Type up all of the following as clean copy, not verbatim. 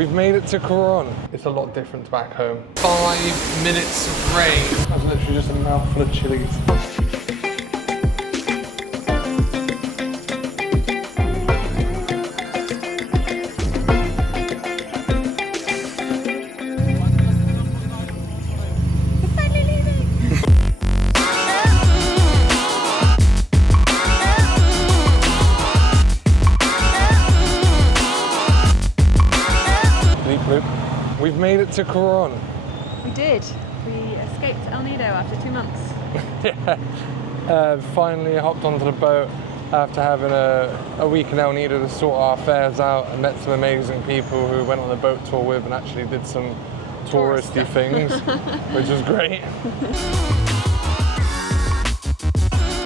We've made it to Coron. It's a lot different to back home. 5 minutes of rain. That's literally just a mouthful of chilies. We've made it to Coron. We did. We escaped El Nido after 2 months. Yeah. Finally hopped onto the boat after having a week in El Nido to sort our affairs out, and met some amazing people who went on a boat tour with and actually did some touristy things, which was great.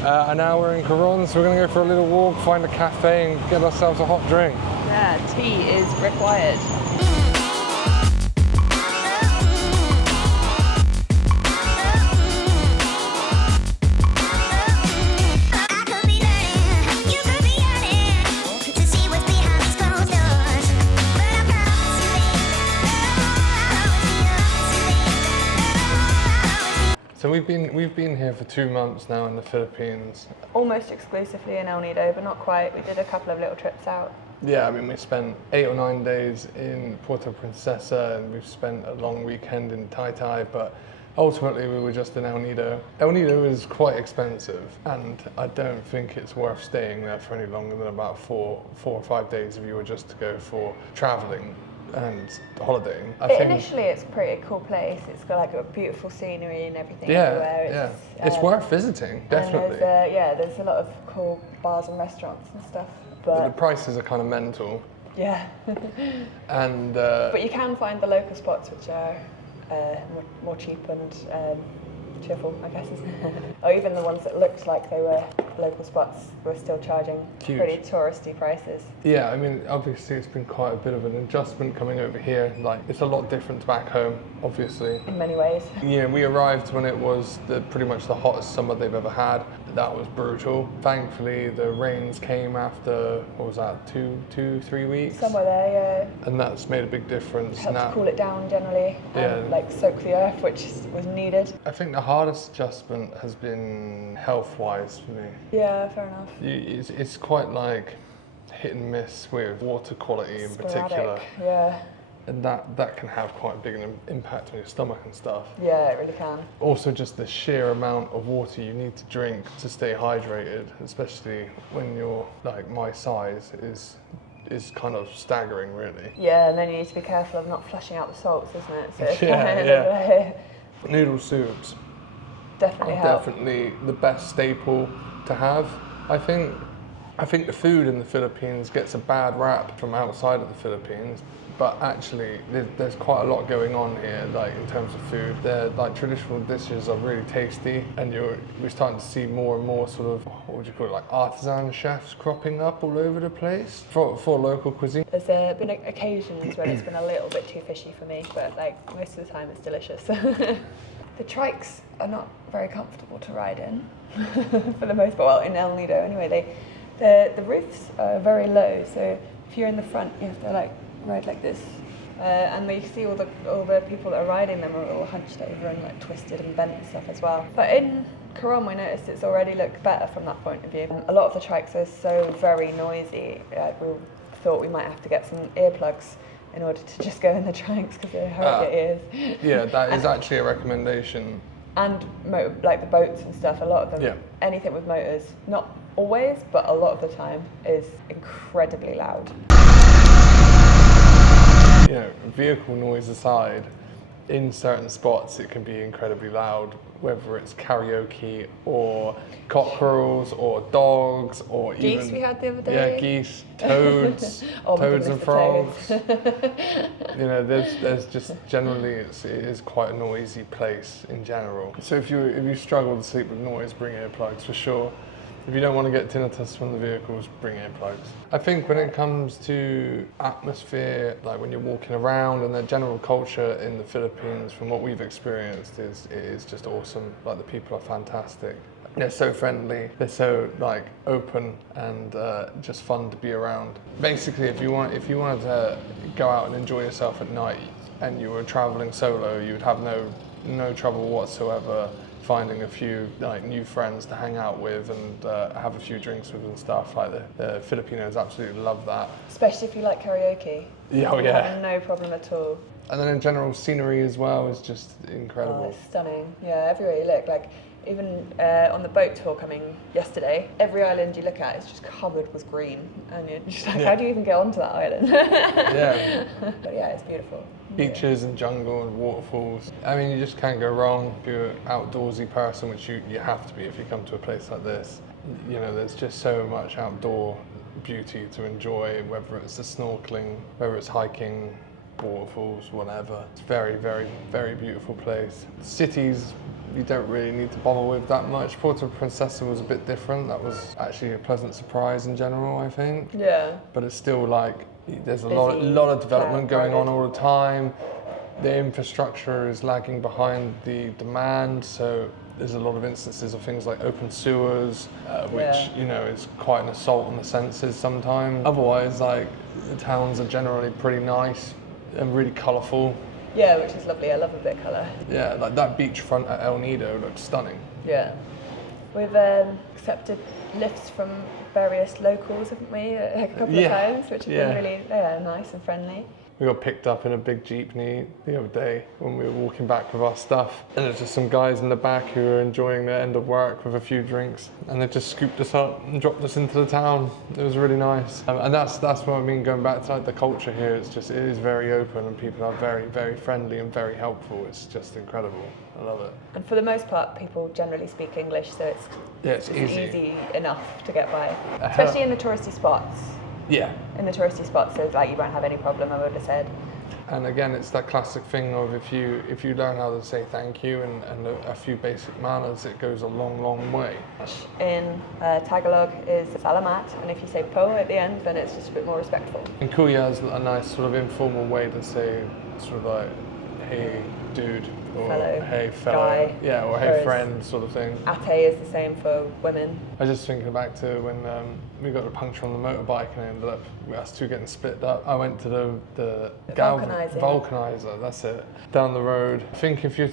And now we're in Coron, so we're going to go for a little walk, find a cafe and get ourselves a hot drink. Yeah, tea is required. So we've been here for 2 months now in the Philippines. Almost exclusively in El Nido, but not quite. We did a couple of little trips out. Yeah, I mean, we spent 8 or 9 days in Puerto Princesa, and we've spent a long weekend in Tai, but ultimately we were just in El Nido. El Nido is quite expensive, and I don't think it's worth staying there for any longer than about 4 or 5 days if you were just to go for traveling and holidaying. Initially, it's a pretty cool place. It's got like a beautiful scenery and everything everywhere. It's worth visiting, definitely. There's a lot of cool bars and restaurants and stuff. But the prices are kind of mental. Yeah. And but you can find the local spots which are more cheap and cheerful, I guess. Or even the ones that looked like they were local spots were still charging pretty touristy prices. Yeah, I mean, obviously it's been quite a bit of an adjustment coming over here. Like, it's a lot different to back home, obviously. In many ways. Yeah, we arrived when it was pretty much the hottest summer they've ever had. That was brutal. Thankfully, the rains came after, what was that, 3 weeks? Somewhere there, yeah. And that's made a big difference. Helped to cool it down generally, and like soak the earth, which was needed. I think the hardest adjustment has been health-wise for me. Yeah, fair enough. It's quite like hit and miss with water quality in particular. Yeah. And that can have quite a big impact on your stomach and stuff. Yeah, it really can. Also, just the sheer amount of water you need to drink to stay hydrated, especially when you're like my size, is kind of staggering, really. Yeah, and then you need to be careful of not flushing out the salts, isn't it? So yeah. Noodle soups. Definitely help. Definitely the best staple to have. I think the food in the Philippines gets a bad rap from outside of the Philippines, but actually there's quite a lot going on here, like in terms of food. Their like traditional dishes are really tasty, and we're starting to see more and more sort of, what would you call it, like artisan chefs cropping up all over the place for local cuisine. There's been occasions when it's been a little bit too fishy for me, but like most of the time it's delicious. The trikes are not very comfortable to ride in, for the most part. Well, in El Nido anyway, the roofs are very low, so if you're in the front, you have to like ride like this, and you see all the people that are riding them are all hunched over and like twisted and bent and stuff as well. But in Coron, we noticed it's already looked better from that point of view. A lot of the trikes are so very noisy. We thought we might have to get some earplugs in order to just go in the trikes because they hurt your ears. Yeah, that is actually a recommendation. And like the boats and stuff, a lot of them, anything with motors, not always, but a lot of the time, is incredibly loud. You know, vehicle noise aside, in certain spots it can be incredibly loud, whether it's karaoke or cockerels or dogs or geese we had the other day. Yeah, geese, toads, toads and frogs. You know, there's just generally it is quite a noisy place in general. So if you struggle to sleep with noise, bring earplugs for sure. If you don't want to get tinnitus from the vehicles, bring earplugs. I think when it comes to atmosphere, like when you're walking around and the general culture in the Philippines, from what we've experienced, it is just awesome. Like the people are fantastic. They're so friendly, they're so like open and just fun to be around. Basically, if you wanted to go out and enjoy yourself at night and you were traveling solo, you would have no trouble whatsoever finding a few like new friends to hang out with and have a few drinks with and stuff. Like the Filipinos absolutely love that. Especially if you like karaoke. Yeah, oh yeah. No problem at all. And then in general, scenery as well is just incredible. Oh, it's stunning. Yeah, everywhere you look, like even on the boat tour coming yesterday, every island you look at is just covered with green, and you're just like, how do you even get onto that island? Yeah. But yeah, it's beautiful. Beaches and jungle and waterfalls. I mean, you just can't go wrong if you're an outdoorsy person, which you have to be if you come to a place like this. You know, there's just so much outdoor beauty to enjoy, whether it's the snorkeling, whether it's hiking, waterfalls, whatever. It's very, very, very beautiful place. Cities, you don't really need to bother with that much. Puerto Princesa was a bit different. That was actually a pleasant surprise in general, I think. Yeah. But it's still like, there's a lot of development going on all the time. The infrastructure is lagging behind the demand, so there's a lot of instances of things like open sewers, which, you know, is quite an assault on the senses sometimes. Otherwise, like, the towns are generally pretty nice and really colourful. Yeah, which is lovely. I love a bit of colour. Yeah, like that beachfront at El Nido looks stunning. Yeah. We've accepted lifts from various locals, haven't we, a couple of times, which have been really nice and friendly. We got picked up in a big jeepney the other day when we were walking back with our stuff, and there's just some guys in the back who were enjoying their end of work with a few drinks, and they just scooped us up and dropped us into the town. It was really nice, and that's what I mean. Going back to like the culture here, it is very open, and people are very, very friendly and very helpful. It's just incredible. I love it. And for the most part, people generally speak English, so it's easy enough to get by, especially in the touristy spots. Yeah. In the touristy spots, so like you won't have any problem, I would have said. And again, it's that classic thing of if you learn how to say thank you and a few basic manners, it goes a long, long way. In Tagalog is salamat, and if you say po at the end, then it's just a bit more respectful. And kuya is a nice sort of informal way to say sort of like, hey dude, or hey fellow, guy, yeah, or hey friend sort of thing. Ate is the same for women. I was just thinking back to when we got a puncture on the motorbike and ended up us two getting split up. I went to the vulcanizer, that's it, down the road. I think if you're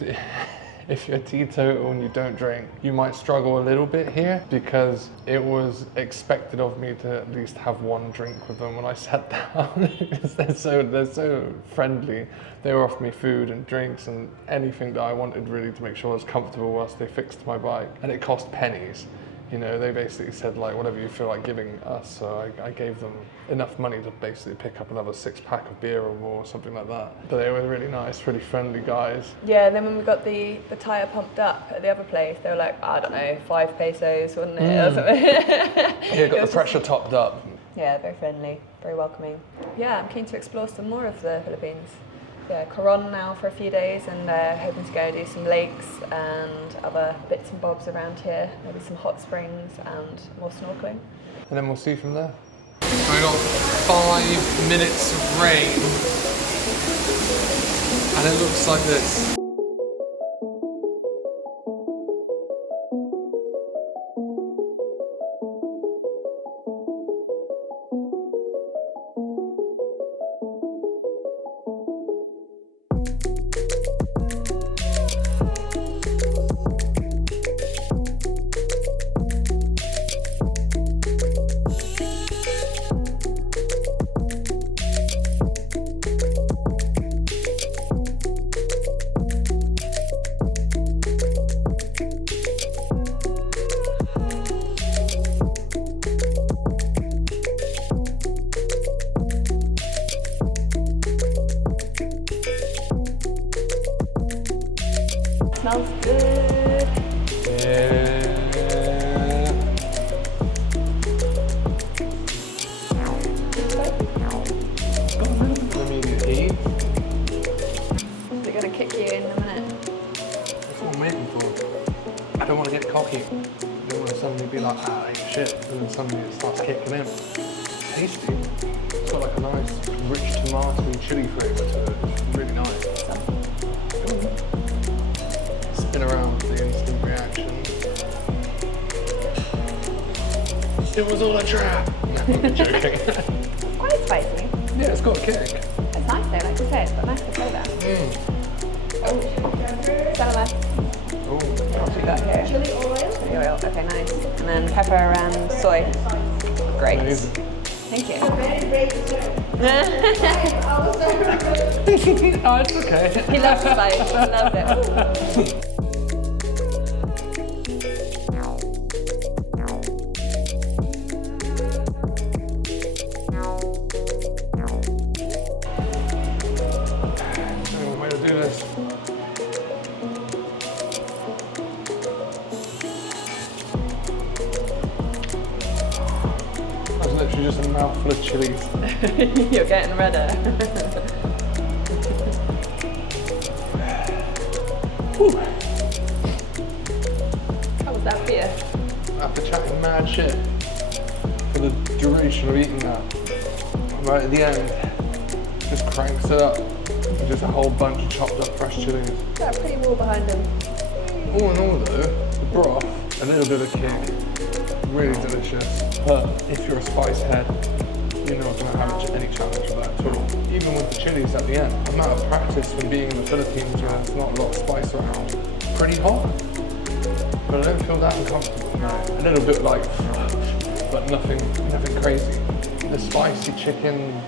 teetotal and you don't drink, you might struggle a little bit here, because it was expected of me to at least have one drink with them when I sat down. Because they're so friendly. They were offering me food and drinks and anything that I wanted, really, to make sure I was comfortable whilst they fixed my bike. And it cost pennies. You know, they basically said, like, whatever you feel like giving us. So I gave them enough money to basically pick up another 6-pack of beer or more, something like that. But they were really nice, really friendly guys. Yeah, and then when we got the tyre pumped up at the other place, they were like, I don't know, 5 pesos, wasn't it? Or something. Yeah, got the pressure topped up. Yeah, very friendly, very welcoming. Yeah, I'm keen to explore some more of the Philippines. Yeah, Coron now for a few days, and hoping to go do some lakes and other bits and bobs around here, maybe some hot springs and more snorkeling. And then we'll see from there. So we got 5 minutes of rain, and it looks like this. Smells good. Yeah. It's got a little bit of immediate heat. Is it going to kick you in a minute? That's what I'm waiting for. I don't want to get cocky. I don't want to suddenly be like, suddenly it starts kicking in. Tasty. It's got like a nice, rich tomato chili flavour to it. It's really nice. Spin around for the instant reaction. It was all a trap! No, I'm joking. Quite spicy. Yeah, it's got a kick. It's nice though, like you say, it's got nice flavour. Oh, salad. Oh, What we got here? Chili oil. Okay, nice. And then pepper and soy. Great. amazing. Thank you. Oh, it's okay. He loves the spice. He loves it. Way to do this. That's literally just a mouthful of chilies. You're getting redder. How was that for you? After chatting mad shit for the duration of eating that, right at the end, just cranks it up with just a whole bunch of chopped up fresh chilies. Got a pretty wall behind him. All in all though, the broth, a little bit of kick, really delicious. But if you're a spice head, you're not going to have any challenge with that at all. Even with the chilies at the end, I'm out of practice from being in the Philippines where there's not a lot of spice around. Pretty hot, but I don't feel that uncomfortable. No. A little bit like, but nothing crazy. The spicy chicken,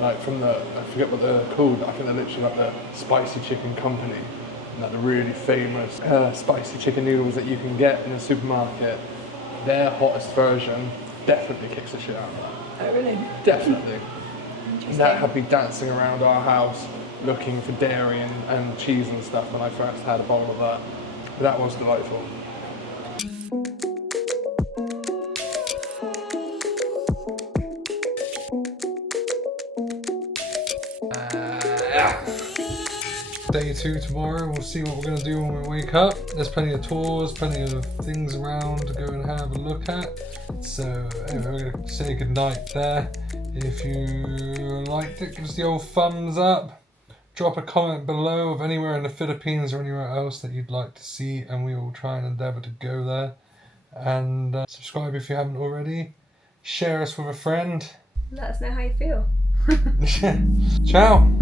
like from the, I forget what they're called, I think they're literally like the Spicy Chicken Company, and like the really famous spicy chicken noodles that you can get in the supermarket. Their hottest version definitely kicks the shit out of that. Oh really? Definitely. That had me dancing around our house looking for dairy and cheese and stuff when I first had a bowl of that. But that was delightful. Day 2 tomorrow, we'll see what we're going to do when we wake up. There's plenty of tours, plenty of things around to go and have a look at. So anyway, we're going to say goodnight there. If you liked it, give us the old thumbs up. Drop a comment below of anywhere in the Philippines or anywhere else that you'd like to see, and we will try and endeavour to go there. And subscribe if you haven't already. Share us with a friend. Let us know how you feel. Ciao!